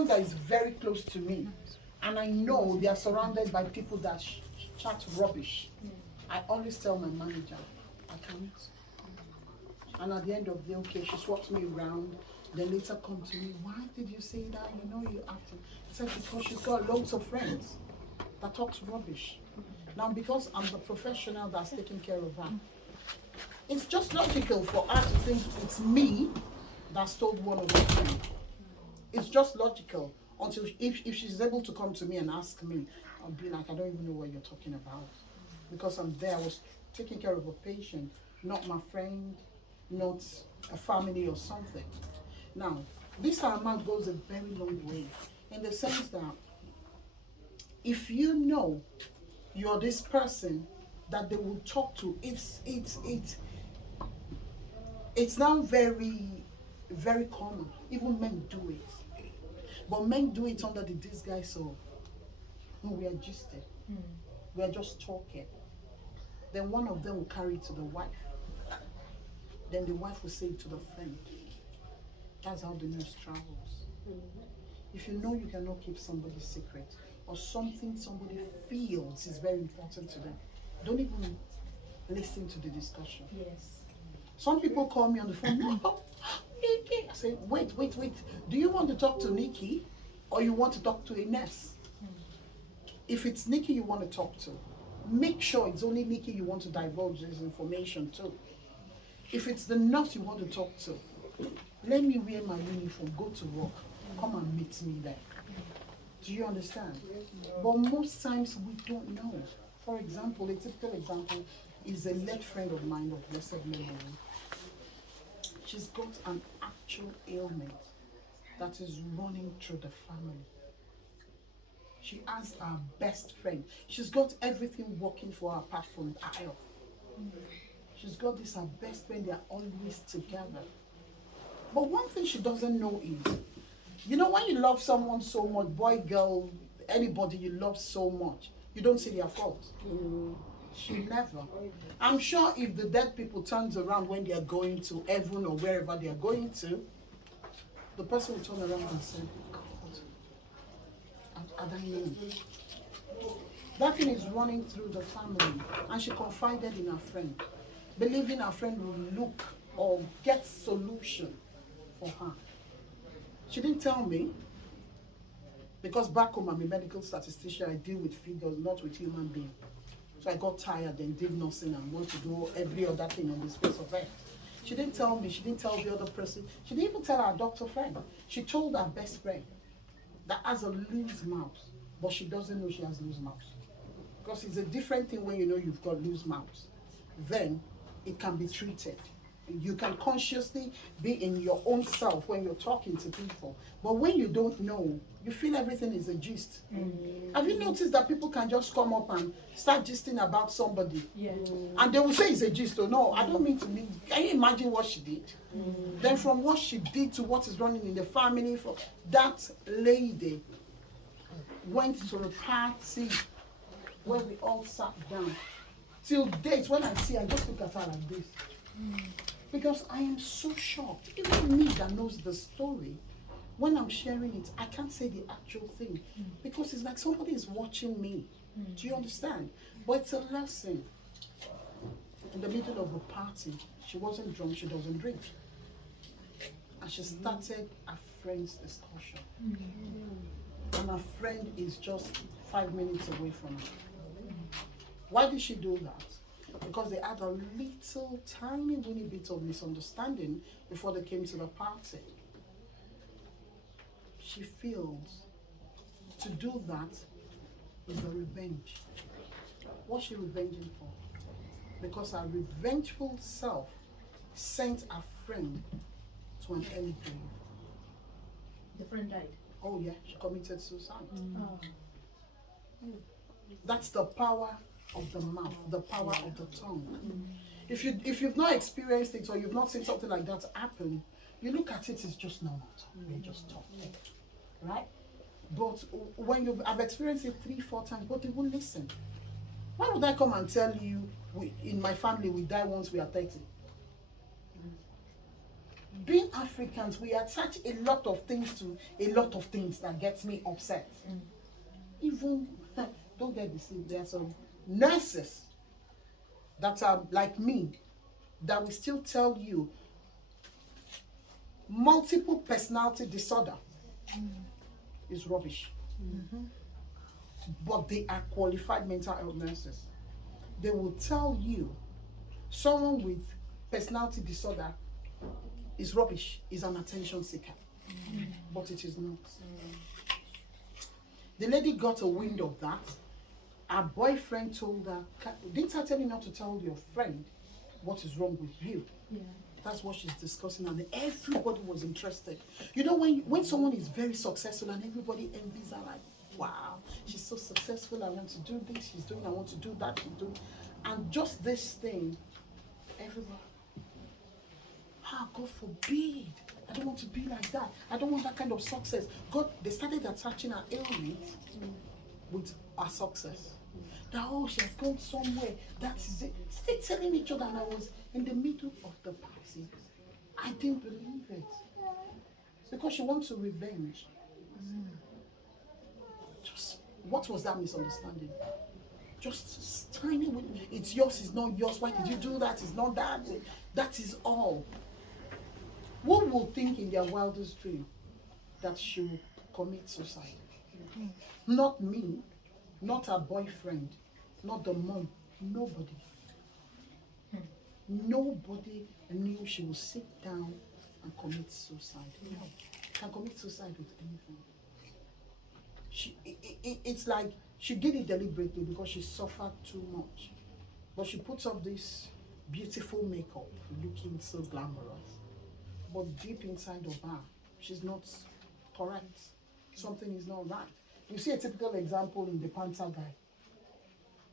someone that is very close to me, and I know they are surrounded by people that chat rubbish, I always tell my manager, I can't. And at the end of the day, okay, she swaps me around. Then later come to me, why did you say that? You know you acting. I said, because she's got loads of friends that talks rubbish. Now, because I'm the professional that's taking care of her, it's just logical for her to think it's me that stole one of her friends. It's just logical until if she's able to come to me and ask me, I'll be like, I don't even know what you're talking about. Because I'm there, I was taking care of a patient, not my friend, not a family or something. Now, this amount goes a very long way in the sense that if you know you're this person that they will talk to, it's now very, very common. Even men do it. But men do it under the disguise of, no, we are gisting. We are just talking. Then one of them will carry it to the wife. Then the wife will say it to the friend. That's how the news travels. If you know you cannot keep somebody's secret, or something somebody feels is very important to them, don't even listen to the discussion. Yes. Some people call me on the phone, no, Nikki. I say, wait. Do you want to talk to Nikki, or you want to talk to a nurse? If it's Nikki you want to talk to, make sure it's only Nikki you want to divulge this information to. If it's the nurse you want to talk to, let me wear my uniform, go to work, come and meet me there. Do you understand? But most times we don't know. For example, a typical example is a late friend of mine of blessed memory. She's got an actual ailment that is running through the family. She has her best friend. She's got everything working for her apart from her health. She's got this her best friend, they're always together. But one thing she doesn't know is, you know, when you love someone so much, boy, girl, anybody you love so much, you don't see their fault. She never. I'm sure if the dead people turns around when they are going to heaven or wherever they are going to, the person will turn around and say, God, I don't know. That thing is running through the family, and she confided in her friend, believing her friend will look or get solution for her. She didn't tell me, because back home I'm a medical statistician, I deal with figures, not with human beings. So I got tired and did nursing and want to do every other thing on the space of earth. She didn't tell me, she didn't tell the other person, she didn't even tell her doctor friend. She told her best friend that has a loose mouth, but she doesn't know she has loose mouth. Because it's a different thing when you know you've got loose mouth. Then it can be treated. You can consciously be in your own self when you're talking to people. But when you don't know, you feel everything is a gist. Have you noticed that people can just come up and start gisting about somebody? Yeah. And they will say it's a gist. Or no, I don't mean to mean. Can you imagine what she did? Then from what she did to what is running in the family, for that lady went to a party where we all sat down. Till date, when I see, I just look at her like this. Because I am so shocked. Even me that knows the story, when I'm sharing it, I can't say the actual thing. Because it's like somebody is watching me. Do you understand? But it's a lesson. In the middle of a party, she wasn't drunk, she doesn't drink. And she started a friend's discussion. And her friend is just 5 minutes away from her. Why did she do that? Because they had a little tiny weeny bit of misunderstanding before they came to the party. She feels to do that is a revenge. What's she revenging for? Because her revengeful self sent her friend to an early grave. The friend died. Oh yeah, she committed suicide. Oh. That's the power of the mouth, the power of the tongue. If you've not experienced it or you've not seen something like that happen, you look at it, it's just normal. We're just talking, right? But when I've experienced it 3-4 times, but they won't listen. Why would I come and tell you, in my family we die once we are 30? Being Africans, we attach a lot of things to a lot of things that gets me upset. Even, don't get deceived, there are some nurses that are like me that will still tell you multiple personality disorder is rubbish. But they are qualified mental health nurses. They will tell you someone with personality disorder is rubbish, is an attention seeker. But it is not. The lady got a wind of that. Her boyfriend told her, didn't I tell you not to tell your friend what is wrong with you? Yeah. That's what she's discussing, and everybody was interested. You know, when someone is very successful and everybody envies her, like, wow, she's so successful, I want to do this, she's doing, I want to do that, she's doing. And just this thing, everybody, God forbid, I don't want to be like that. I don't want that kind of success. God, they started attaching her ailment with her success. That, oh, she has gone somewhere, that is it. Still telling each other, and I was in the middle of the party. I didn't believe it. Because she wants to revenge. Just, what was that misunderstanding? Just tiny, it's yours, it's not yours. Why did you do that? It's not that. That is all. Who will think in their wildest dream that she will commit suicide? Not me, not her boyfriend, not the mom, nobody. Nobody knew she would sit down and commit suicide. No, can commit suicide with anything. It's like she did it deliberately because she suffered too much. But she puts up this beautiful makeup, looking so glamorous. But deep inside of her, she's not correct. Something is not right. You see a typical example in the Panther guy.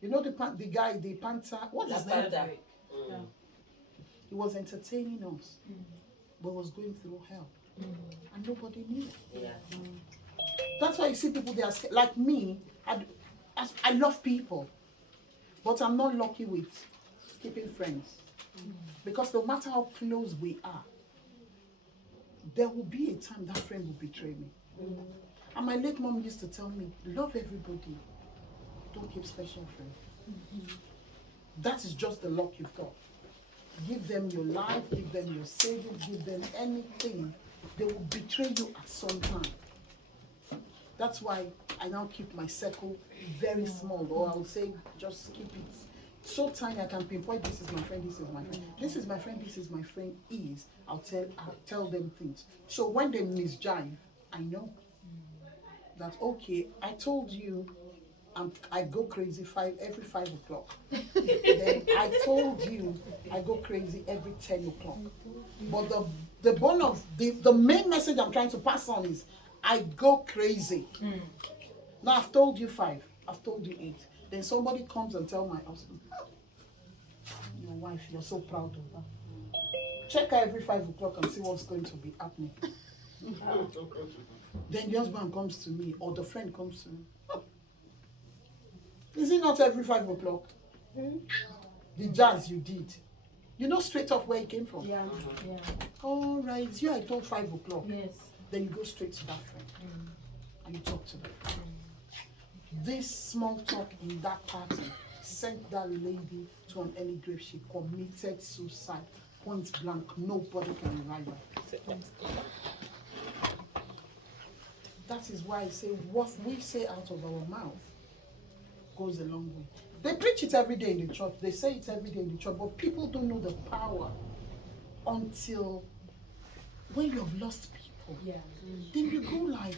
You know the guy, the Panther, what is that? Yeah. He was entertaining us, but was going through hell. And nobody knew. Yeah. That's why you see people, they are like me. I love people, but I'm not lucky with keeping friends. Because no matter how close we are, there will be a time that friend will betray me. And my late mom used to tell me, love everybody, don't keep special friends. That is just the luck you've got. Give them your life, give them your savings, give them anything. They will betray you at some time. That's why I now keep my circle very small, or I will say just keep it so tiny I can pinpoint this is my friend, this is my friend. This is my friend, this is my friend is. I'll tell them things. So when they misjive, I know that okay, I told you I go crazy every 5 o'clock. Then I told you I go crazy every 10 o'clock. But the main message I'm trying to pass on is I go crazy. Now I've told you 5, I've told you 8. Then somebody comes and tell my husband, your wife, you're so proud of her. Check her every 5 o'clock and see what's going to be happening. Then the husband comes to me, or the friend comes to me. Is it not every 5 o'clock? The jazz you did. You know straight off where it came from. Yeah. Yeah. All right, you I told 5 o'clock. Yes. Then you go straight to that friend and you talk to them. This small talk in that party sent that lady to an early grave. She committed suicide, point blank. Nobody can revive her. That is why I say what we say out of our mouth goes a long way. They preach it every day in the church. They say it every day in the church, but people don't know the power until when you have lost people. Yeah. Then you go like,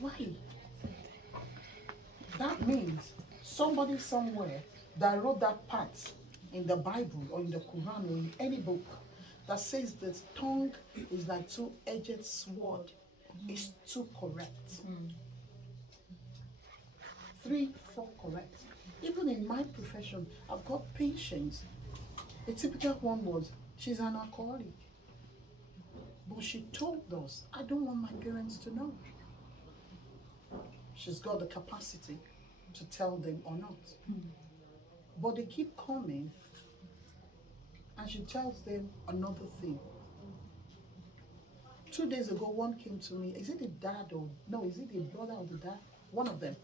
why? That means somebody somewhere that wrote that part in the Bible or in the Quran or in any book that says the tongue is like two-edged sword is too correct. 3, 4 correct. Even in my profession, I've got patients. A typical one was, she's an alcoholic. But she told us, I don't want my parents to know. She's got the capacity to tell them or not. But they keep coming and she tells them another thing. 2 days ago, one came to me. Is it the dad or no? Is it the brother or the dad? One of them.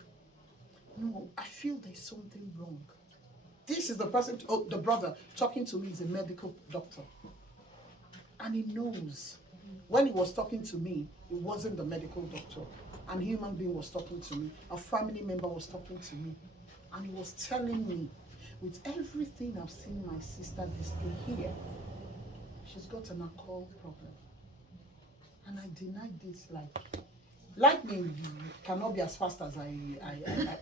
No, I feel there's something wrong. This is the person, oh, the brother talking to me is a medical doctor. And he knows. When he was talking to me, it wasn't the medical doctor. An human being was talking to me. A family member was talking to me. And he was telling me, with everything I've seen my sister display here, she's got an alcohol problem. And I denied this like lightning cannot be as fast as I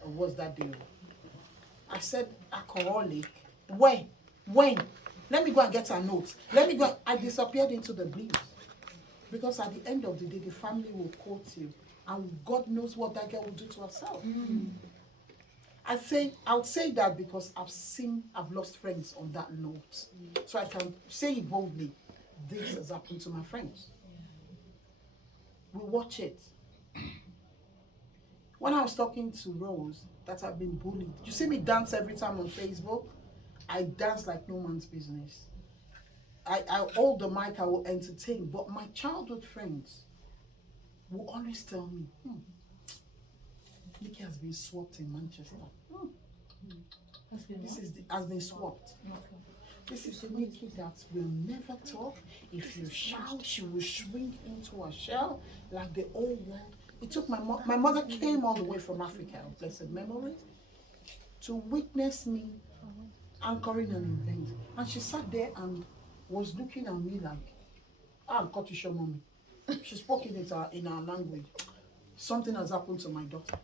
was that day. I said, alcoholic. When? Let me go and get a note. Let me go. I disappeared into the bleach. Because at the end of the day, the family will quote you. And God knows what that girl will do to herself. I would say that because I've lost friends on that note. So I can say it boldly. This has happened to my friends. We watch it. When I was talking to Rose that I've been bullied, you see me dance every time on Facebook? I dance like no man's business. I hold the mic, I will entertain, but my childhood friends will always tell me, Nikki has been swapped in Manchester. Has been swapped. Okay. This is the Nikki that will never talk. If you shout, she will shrink into a shell like the old world. It took my mother came all the way from Africa, blessed memory, to witness me anchoring an event. And she sat there and was looking at me like, I'm Scottish mommy. She spoke in our language. Something has happened to my daughter.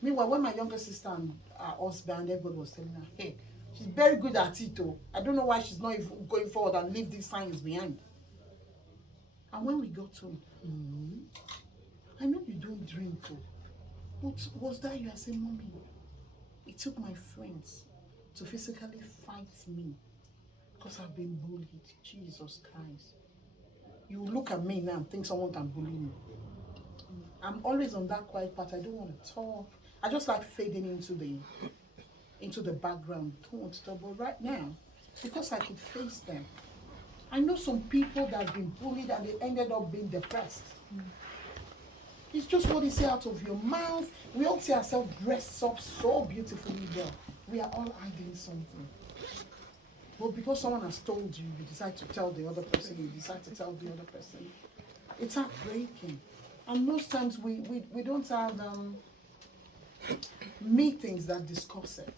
Meanwhile, when my younger sister and her husband, everybody was telling her, hey, she's very good at it, though. I don't know why she's not even going forward and leave these signs behind. And when we got home, I know you don't drink, though. But was that you? I said, Mommy, it took my friends to physically fight me because I've been bullied. Jesus Christ. You look at me now and think someone can bully me. I'm always on that quiet part. I don't want to talk. I just like fading into the background. Don't want to talk. But right now, because I could face them, I know some people that have been bullied and they ended up being depressed. It's just what you say out of your mouth. We all see ourselves dressed up so beautifully well. We are all hiding something. But because someone has told you, you decide to tell the other person, you decide to tell the other person. It's heartbreaking. And most times we don't have meetings that discuss it.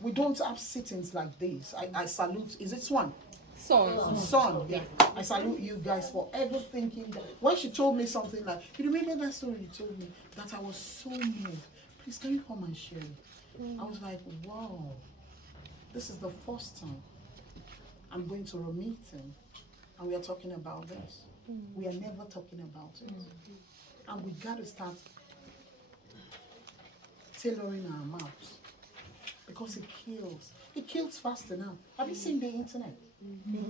We don't have sittings like this. I salute, is it Swan? Son, yeah. I salute you guys for ever thinking that. When she told me something like, you remember that story you told me? That I was so moved. Please, can you come and share it? I was like, wow. This is the first time I'm going to a meeting and we are talking about this. We are never talking about it. And we got to start tailoring our mouths because it kills. It kills fast enough. Have you seen the internet?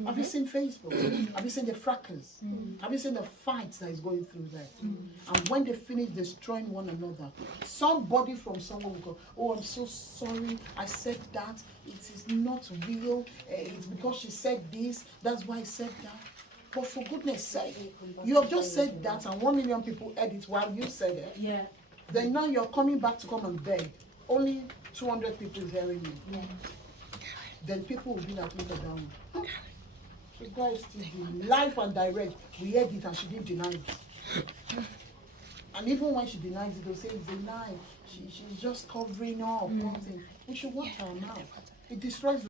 Have you seen Facebook? Have you seen the fracas? Have you seen the fights that is going through there? And when they finish destroying one another, somebody from somewhere will go, oh, I'm so sorry, I said that. It is not real. It's because she said this. That's why I said that. But for goodness sake, you have just said that and 1 million people heard it while you said it. Yeah. Then now you're coming back to come and beg. Only 200 people is hearing you. Yeah. Then people will be like, look at that one. So guys, live and direct, we heard it and she didn't deny it. And even when she denies it, they'll say it's a lie. She's just covering up. We should watch her mouth. It destroys